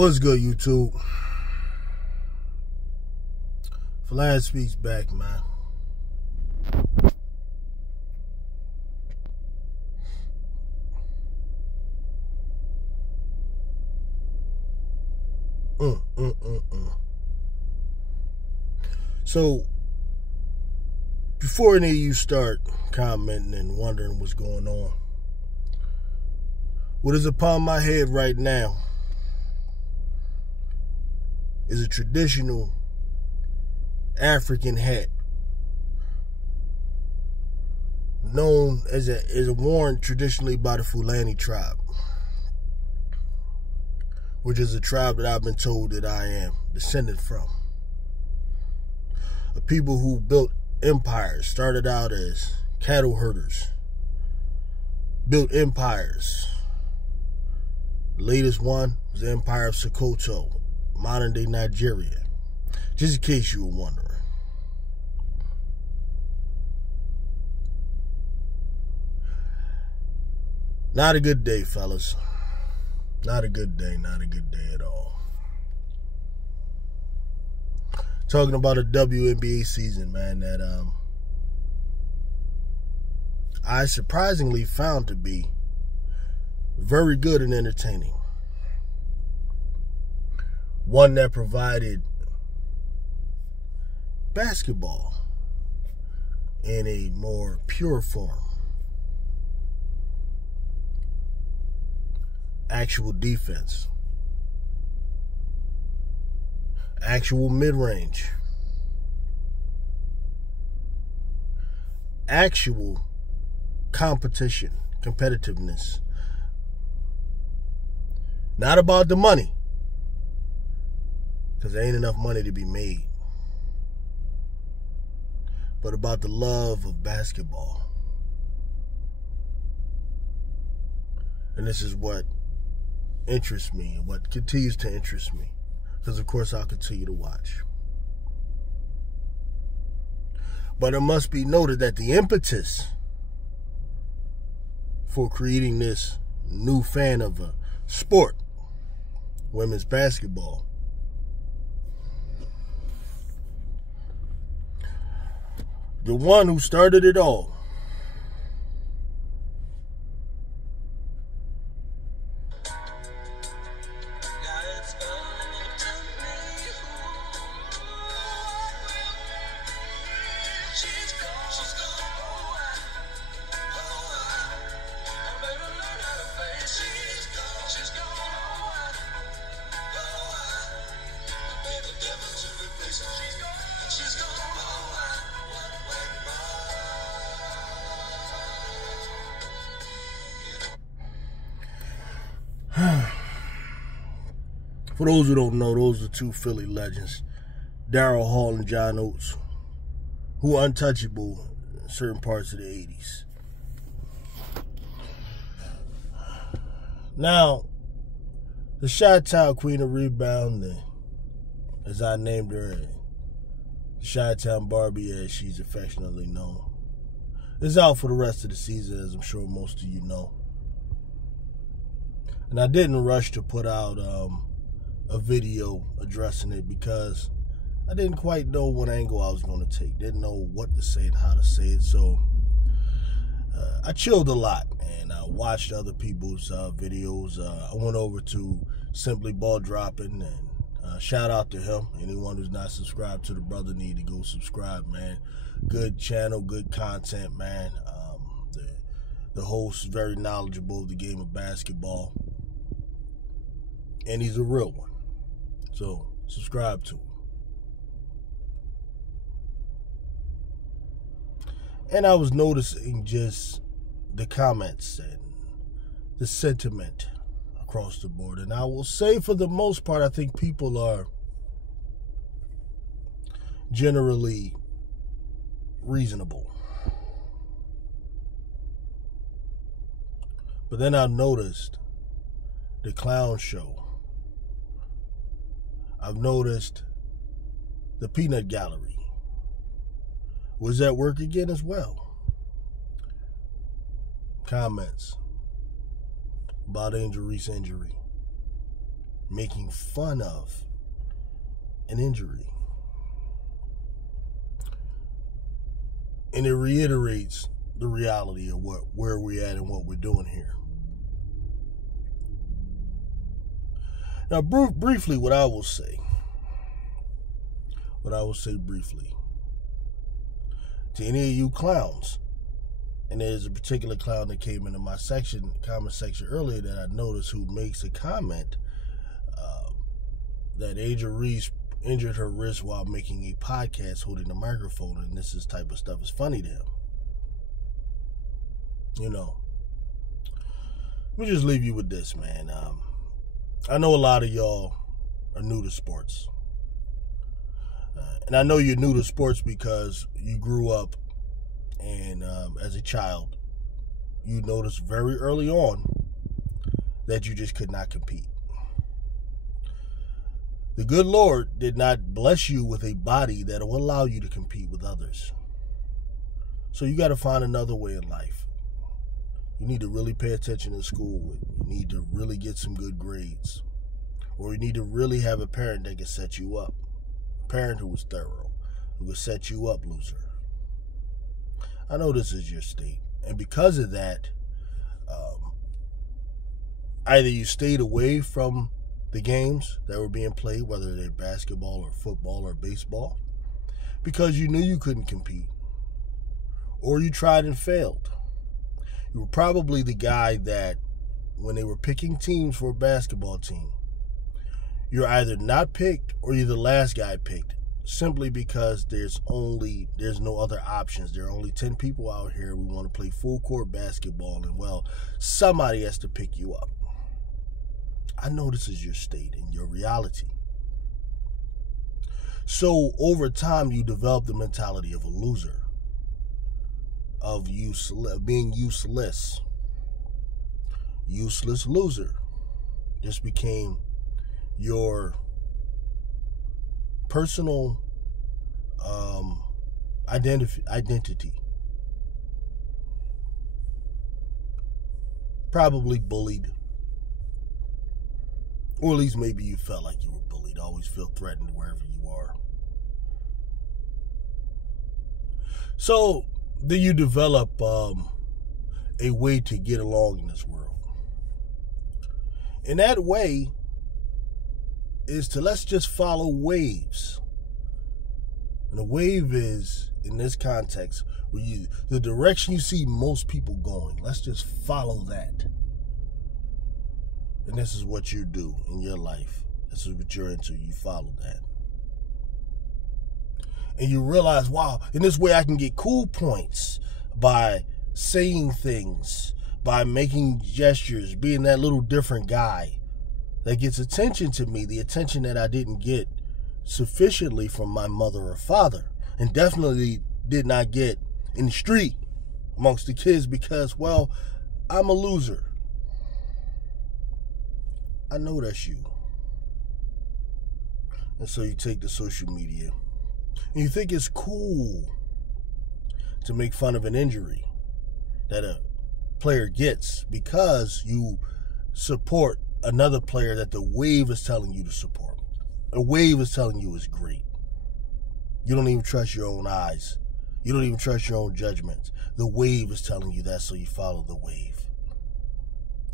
What's good, YouTube? Flash Speaks back, man. So, before any of you start commenting and wondering what's going on, what is upon my head right now is a traditional African hat known as worn traditionally by the Fulani tribe, which is a tribe that I've been told that I am descended from. A people who built empires, started out as cattle herders, built empires. The latest one was the Empire of Sokoto, modern day Nigeria, just in case you were wondering. Not a good day, fellas. Not a good day, not a good day at all. Talking about a WNBA season, man, that I surprisingly found to be very good and entertaining. One that provided basketball in a more pure form. Actual defense. Actual mid-range. Actual competition, competitiveness. Not about the money, because there ain't enough money to be made, but about the love of basketball. And this is what interests me and what continues to interest me, because of course I'll continue to watch. But it must be noted that the impetus for creating this new fan of a sport, women's basketball, the one who started it all, for those who don't know, those are two Philly legends, Darryl Hall and John Oates, who were untouchable in certain parts of the 80s. Now, the Chi-Town Queen of Rebound, as I named her, Chi-Town Barbie, as she's affectionately known, is out for the rest of the season, as I'm sure most of you know. And I didn't rush to put out a video addressing it because I didn't quite know what angle I was going to take. Didn't know what to say and how to say it. So I chilled a lot and I watched other people's videos. I went over to Simply Ball Dropping and shout out to him. Anyone who's not subscribed to the brother need to go subscribe, man. Good channel, good content, man. The host is very knowledgeable of the game of basketball. And he's a real one. So, subscribe to him. And I was noticing just the comments and the sentiment across the board. And I will say, for the most part, I think people are generally reasonable. But then I noticed the clown show. I've noticed the peanut gallery was at work again as well. Comments about Angel Reese injury. making fun of an injury. And it reiterates the reality of where we're at and what we're doing here. Now, briefly, what I will say briefly to any of you clowns, and there's a particular clown that came into my comment section earlier that I noticed, who makes a comment that Reese injured her wrist while making a podcast holding the microphone, and this type of stuff is funny to him. Let me just leave you with this, man. I know a lot of y'all are new to sports. And I know you're new to sports because you grew up and as a child, you noticed very early on that you just could not compete. The good Lord did not bless you with a body that will allow you to compete with others. So you got to find another way in life. You need to really pay attention in school. You need to really get some good grades. Or you need to really have a parent that can set you up. A parent who is thorough, who will set you up, loser. I know this is your state. And because of that, either you stayed away from the games that were being played, whether they're basketball or football or baseball, because you knew you couldn't compete, or you tried and failed. You were probably the guy that, when they were picking teams for a basketball team, you're either not picked or you're the last guy picked, simply because there's no other options. There are only 10 people out here. We want to play full court basketball, and well, somebody has to pick you up. I know this is your state and your reality. So over time, you develop the mentality of a loser, of being useless. Useless loser just became your personal identity. Probably bullied. Or at least maybe you felt like you were bullied. Always feel threatened wherever you are. So then you develop a way to get along in this world. And that way is to, let's just follow waves. And a wave is, in this context, the direction you see most people going. Let's just follow that. And this is what you do in your life. This is what you're into. You follow that. And you realize, wow, in this way I can get cool points by saying things, by making gestures, being that little different guy that gets attention to me, the attention that I didn't get sufficiently from my mother or father, and definitely did not get in the street amongst the kids, because, well, I'm a loser. I know that's you. And so you take the social media and you think it's cool to make fun of an injury that a player gets because you support another player that the wave is telling you to support. The wave is telling you is great. You don't even trust your own eyes. You don't even trust your own judgments. The wave is telling you that, so you follow the wave.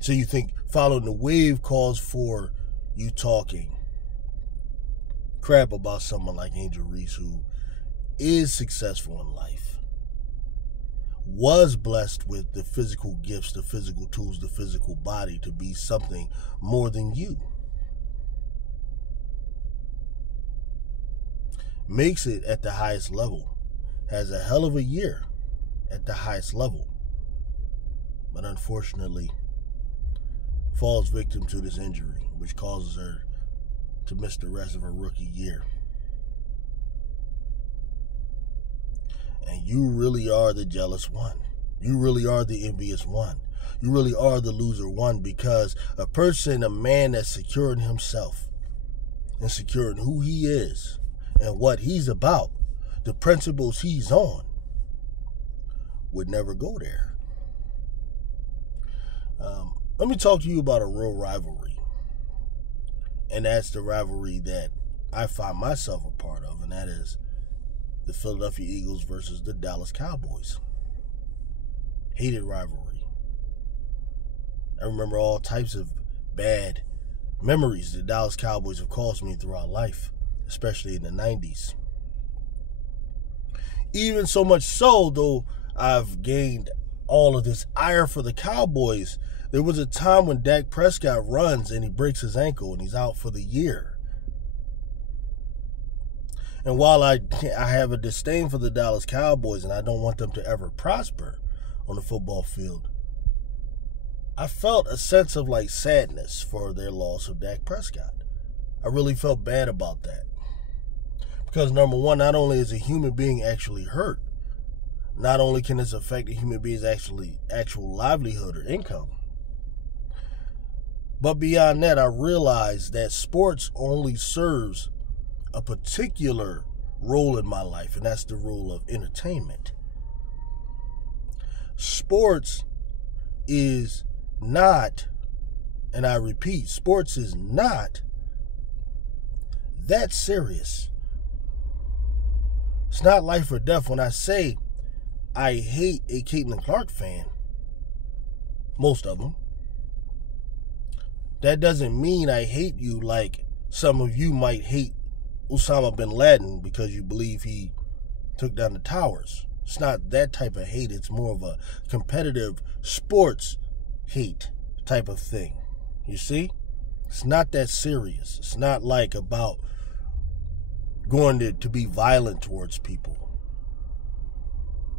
So you think following the wave calls for you talking crap about someone like Reese, who is successful in life, was blessed with the physical gifts, the physical tools, the physical body to be something more than you. Makes it at the highest level, has a hell of a year at the highest level, but unfortunately falls victim to this injury, which causes her to miss the rest of her rookie year. And you really are the jealous one. You really are the envious one. You really are the loser one, because a man that's secure in himself and secure in who he is and what he's about, the principles he's on, would never go there. Let me talk to you about a real rivalry. And that's the rivalry that I find myself a part of, and that is the Philadelphia Eagles versus the Dallas Cowboys. Hated rivalry. I remember all types of bad memories the Dallas Cowboys have caused me throughout life, especially in the 90s. Even so much so, though I've gained all of this ire for the Cowboys, there was a time when Dak Prescott runs and he breaks his ankle and he's out for the year. And while I have a disdain for the Dallas Cowboys and I don't want them to ever prosper on the football field, I felt a sense of sadness for their loss of Dak Prescott. I really felt bad about that. Because number one, not only is a human being actually hurt, not only can this affect a human being's actual livelihood or income, but beyond that, I realized that sports only serves a particular role in my life, and that's the role of entertainment. Sports is not, and I repeat, sports is not that serious. It's not life or death. When I say I hate a Caitlin Clark fan, most of them, that doesn't mean I hate you like some of you might hate Osama bin Laden because you believe he took down the towers. It's not that type of hate. It's more of a competitive sports hate type of thing. You see? It's not that serious. It's not about going to be violent towards people.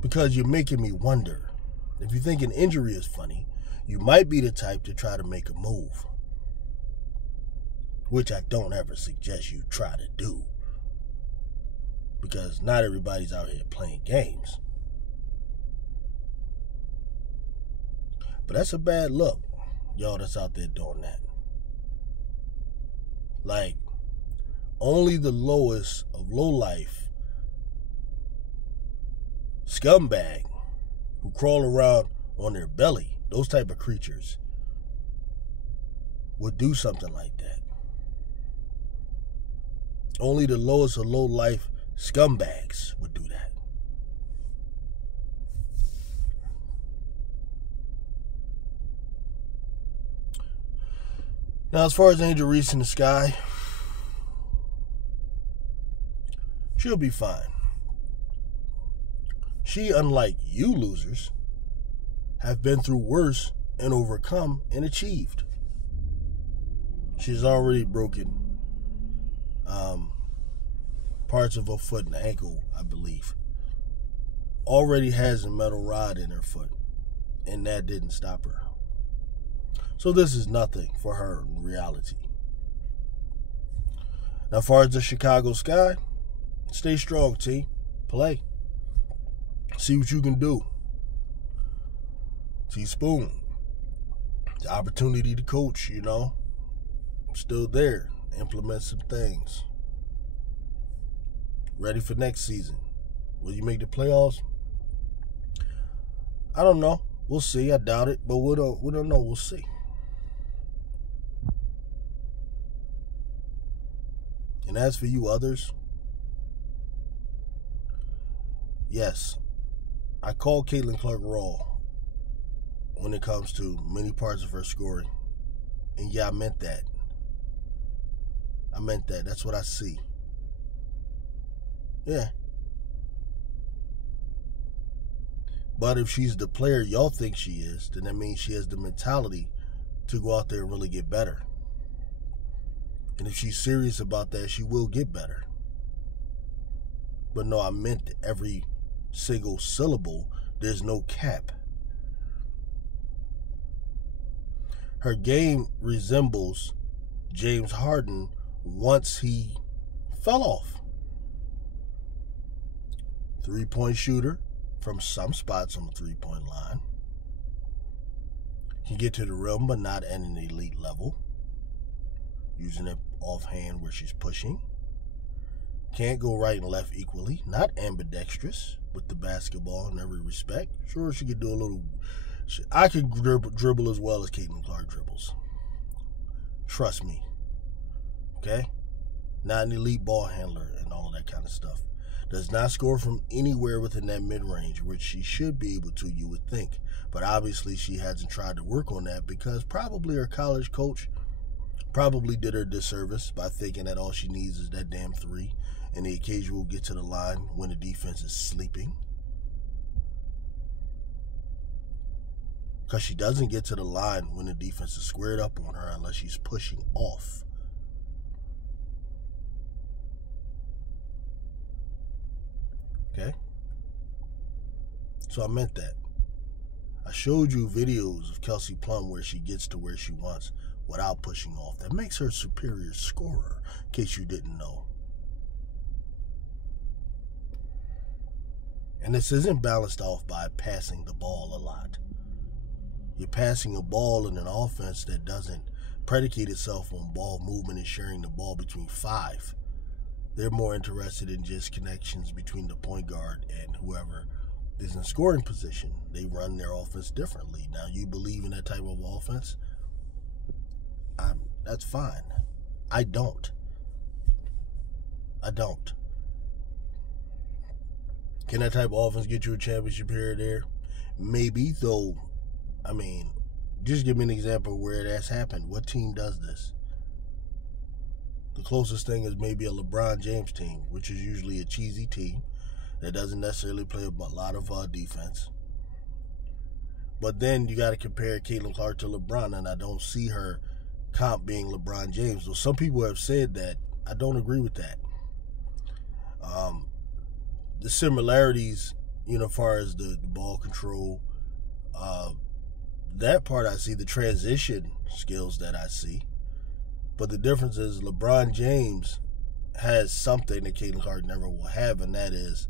Because you're making me wonder. If you think an injury is funny, you might be the type to try to make a move. Which I don't ever suggest you try to do. Because not everybody's out here playing games. But that's a bad look, y'all that's out there doing that. Only the lowest of low life scumbag who crawl around on their belly, those type of creatures, would do something like that. Only the lowest of low life scumbags would do that. Now, as far as Angel Reese in the sky, she'll be fine. She, unlike you losers, have been through worse and overcome and achieved. She's already broken parts of her foot and ankle, I believe. Already has a metal rod in her foot, and that didn't stop her. So this is nothing for her in reality. Now, as far as the Chicago Sky, stay strong, team. Play. See what you can do. Teaspoon. The opportunity to coach, still there. Implement some things. Ready for next season. Will you make the playoffs? I don't know. We'll see. I doubt it, but we don't know. We'll see. And as for you others, yes, I call Caitlin Clark raw when it comes to many parts of her scoring. And yeah, I meant that. That's what I see. Yeah. But if she's the player y'all think she is, then that means she has the mentality to go out there and really get better. And if she's serious about that, she will get better. But no, I meant every single syllable. There's no cap. Her game resembles James Harden once he fell off. 3-point shooter from some spots on the 3-point line. Can get to the rim, but not at an elite level. Using it offhand where she's pushing. Can't go right and left equally. Not ambidextrous with the basketball in every respect. Sure, she could do a little... I could dribble as well as Caitlin Clark dribbles. Trust me. Okay? Not an elite ball handler and all of that kind of stuff. Does not score from anywhere within that mid-range, which she should be able to, you would think. But obviously she hasn't tried to work on that because probably her college coach probably did her disservice by thinking that all she needs is that damn three and the occasional get to the line when the defense is sleeping. Because she doesn't get to the line when the defense is squared up on her unless she's pushing off. Okay? So I meant that. I showed you videos of Kelsey Plum where she gets to where she wants without pushing off. That makes her a superior scorer, in case you didn't know. And this isn't balanced off by passing the ball a lot. You're passing a ball in an offense that doesn't predicate itself on ball movement and sharing the ball between five. They're more interested in just connections between the point guard and whoever is in scoring position. They run their offense differently. Now, you believe in that type of offense? That's fine. I don't. Can that type of offense get you a championship here or there? Maybe, though. I mean, just give me an example of where that's happened. What team does this? The closest thing is maybe a LeBron James team, which is usually a cheesy team that doesn't necessarily play a lot of defense. But then you got to compare Caitlin Clark to LeBron, and I don't see her comp being LeBron James. So some people have said that. I don't agree with that. The similarities, as far as the ball control, that part I see, the transition skills that I see. But the difference is LeBron James has something that Caitlin Clark never will have, and that is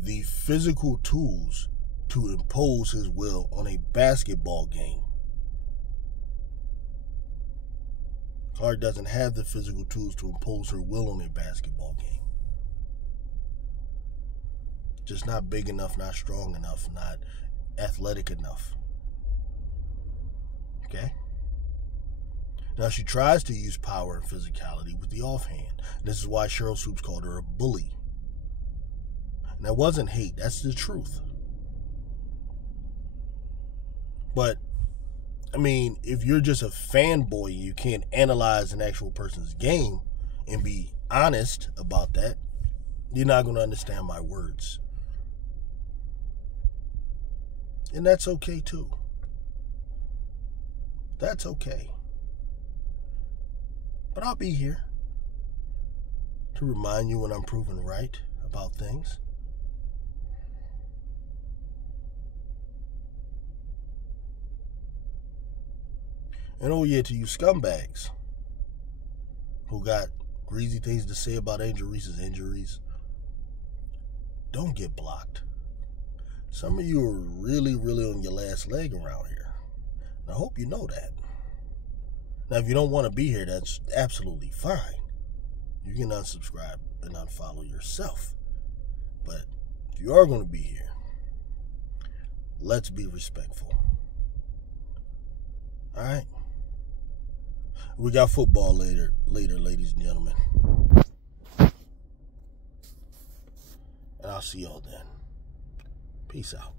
the physical tools to impose his will on a basketball game. Clark doesn't have the physical tools to impose her will on a basketball game. Just not big enough, not strong enough, not athletic enough. Okay? Now, she tries to use power and physicality with the offhand. This is why Cheryl Swoops called her a bully. And that wasn't hate. That's the truth. But, I mean, if you're just a fanboy and you can't analyze an actual person's game and be honest about that, you're not going to understand my words. And that's okay, too. That's okay. But I'll be here to remind you when I'm proven right about things. And oh yeah, to you scumbags who got greasy things to say about Angel Reese's injuries, don't get blocked. Some of you are really, really on your last leg around here. And I hope you know that. Now, if you don't want to be here, that's absolutely fine. You can unsubscribe and unfollow yourself. But if you are going to be here, let's be respectful. All right? We got football later, ladies and gentlemen. And I'll see y'all then. Peace out.